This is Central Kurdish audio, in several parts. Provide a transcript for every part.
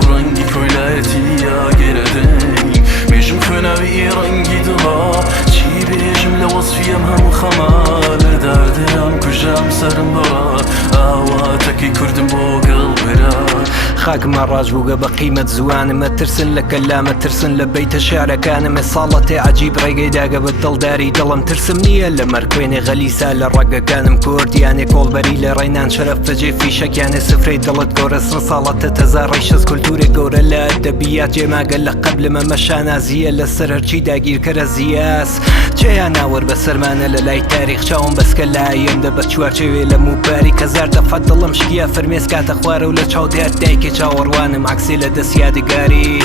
برگو رنگی کویلایتی یا گردنی میشم خناوی رنگی دلا چی بیشم لوصفیم هم خمال دردم کجام سرم برا آواتکی کردم بو قلبرا خاك مراج بوقا بقيمة زوان ما ترسن لك لا ما ترسن لبيت الشعر كان مصالتي عجيب رقي داقا بالضل داري ضلم ترسمني الا مركويني غليسة للرقا كان مكورد يعني كول بريل رينان شرف فجي في شك يعني سفري ضلت قورس رصالة تتزاريشز كولتوري قورا لا ادبيات جي ما قال لك قبل ما مشانا زيا للسرر جي داقير كرزياس جي ناور بسرمانة للاي تاريخ شاهم بس كلا ايام دبت شوار جي لمباري كزار دفضل مشكيا فرميس كات اخوار ولا تشاوديات دايكي چاوەڕوانم عکسی لە دەست یادگاری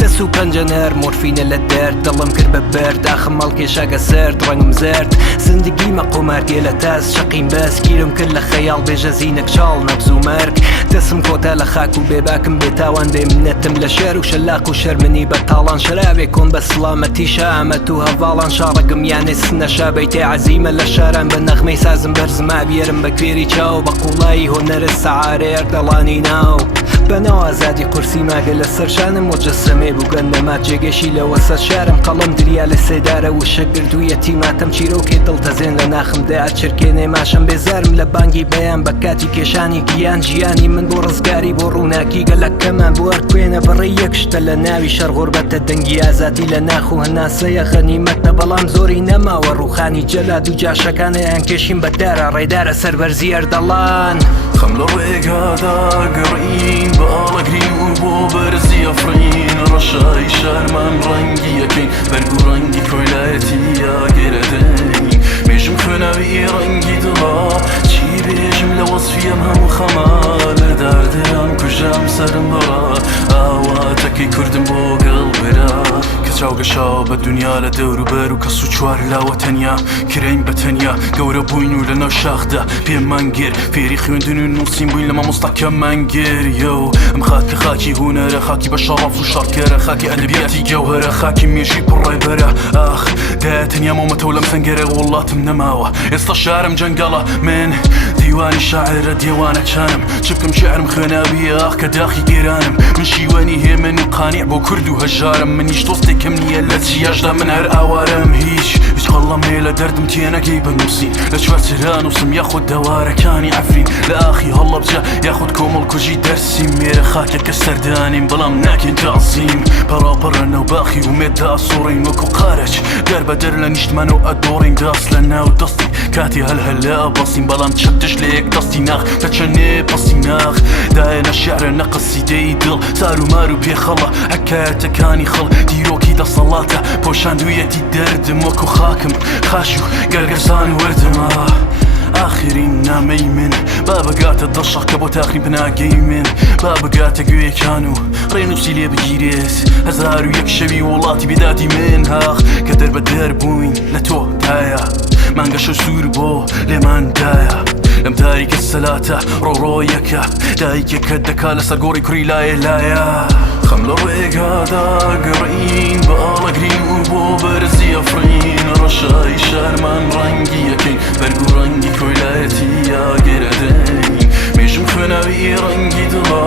دەست و پەنجەنەر مۆرفینە لە دەرد دڵم کرد بە بەرد ئاخم مەڵکێشاگە سرد ڕەنگم زرد زندگیمە قۆماردیە لە تاس شەقیم بەس گیرم کرد لە خەیاڵ بێژە زینەک چاڵ نەبز و مەرگ دەسم کۆتا لە خاک و بێباکم بێتاوان بێ منەتم لە شێر و شەلاق و شەرمنی بە تاڵان شراوێ کۆم بە سڵامەتی شامەت و هەڤاڵان شاڕەگم یانێ سنەشا بەیتێ عەزیمە لە شاران بە نەغمەی سازم بەرزم ئابیێرم بە کوێری چاو بە قوڵایی هۆنەرە سەعارێر دەڵانی ناو بەناو ئازادی قورسی ماگە لە سەرشانم مجەسەمێ بوو گەندەما جێگەشی لەوە سەر شارم قەڵەم دریا لە سێدارە و شەگردوویەتی ماتەم چیرۆکێ دڵتەزێن لە ناخمدا چرکێنێ ماشم بێزارم لە بانگی بەیان بە کاتی کێشانی گیان ژیانی من بۆ ڕزگاری بۆ ڕووناکی گەلەکەمان بوەرکوێنە بڕێ یەک شتە لە ناوی شەر غوربەتە دەنگی ئازادی لە ناخ و هەناسەیە غەنیمەتە بەڵام زۆری نەماوە ڕووخانی جەلاد و جاشەکانیان کێشین بەدارە ڕێدارە سەربەرزی ئەردەڵان خەم لە ڕێگادا گەڕین باڵەگرین و بۆ بەرزی ئەفرین ڕەشای شارمان ڕەنگی یەکەین بەرگ و ڕەنگی کۆیلایەتی یا گێرەدەنی مێژم خوێناوی ڕەنگی دڵا چی بێژم لە وەسفیم هەموو خەما لە داردەیان کوژام سەرم بەڕا ئاواتەکەی کوردم بۆ گەڵبرا کە چاوگەشاوە بە دنیا لە دەوروبەر و کەس و چوار لاوە تەنیا کرێین بە تەنیا گەورە بووین و لەناو شاخدا پێمان گێر فێری خوێندن و نووسین بووین لە مامۆستاکەمان گێر یۆ ئەم خاکە خاکی هونەرە خاکی بە شەڕەف و شەڕکێرە خاکی ئەدەبیاتی گەوهەرە خاکی مێژی پڕڕێبەرە ئاخ دایە تەنیا مامەتەوە لەم سەنگەرە وڵاتم نەماوە ئێستا شارم جەنگەڵە من دیوانی شاعرە دیێوانە چانم چ بکەم شێعرم خوێناویە ئاخ کە داخی گێرانم من شیوەنی هێمن و قانیع بۆ کورد و هەژارم منیش دۆستێکم نییە لە چیاشدا من هەر ئاوارەم هیچ قەڵەم هەیە لە دەردم تێنەگەی بنووسین لە چوارچرا نووسم یاخود دەوارەکانی ئەفرین لە ئاخی هەڵەبجە یاخود کۆمەڵ کوژی دەرسی مێرە خاکێکە سەردانیم بەڵام ناکەین جاسیم پەڕاپەڕە نەوباخی و مێدا سوڕین وەکو قارەج دەر بە دەر لە نیشتمانەوە ئەدۆڕین داس لە ناو دەستی کاتی هەلهەلا بەسیم بەڵام چەپتش لە یەک دەستی ناخ دەچەنێ پەسی ناخ دایەنە شێعرە نە قەسیدەی دڵ سار و مار و پێخەڵە حکایەتەکانی خەڵ دیرۆکی دەسەڵاتە پۆشاندوویەتی دەردم وەکو خاکم خاش و گەرگەزان وەردەما ئاخرین نامەی من با بگاتە دڵشەق کە بۆ تاقی بناگەی من با بگاتە گوێیەکان و ڕێنووسی لێ بگیرێت هەزار و یەک شەوی وڵاتی بێدادی من هاخ کە دەربە دەر بووین لە تۆ دایە مانگەشە سوور بۆ لێماندایە لەم تاریکە سەلاتە ڕۆڕۆیەکە دایکێکە دەکا لەسەر گۆڕی کوڕی لایە لایە خەم لە ڕێگادا گەڕین باڵەگرین و بۆ بەرزی ئەفرین ڕەشای شارمان ڕەنگی یەکەین بەرگ و ڕەنگی کۆیلایەتی یا گێرەدەنی مێژم خوێناوی ڕەنگی دڵا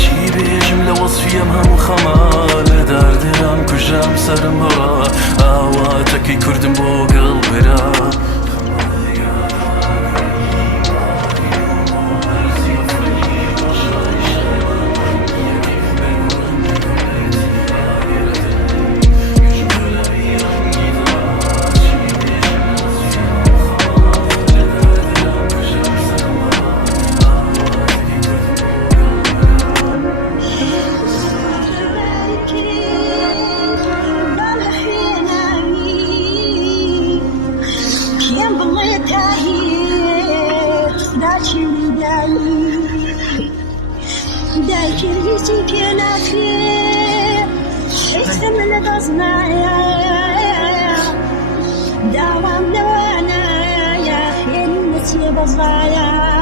چی بێژم لە وەسفیم هەموو خەما لە داردەیان کوژام سەرم بەڕا ئاواتەکەی کوردم بۆ گەڵبرا دايكي كيناتي اسم الغزنايا داوام دوانا يا خير نسي بزايا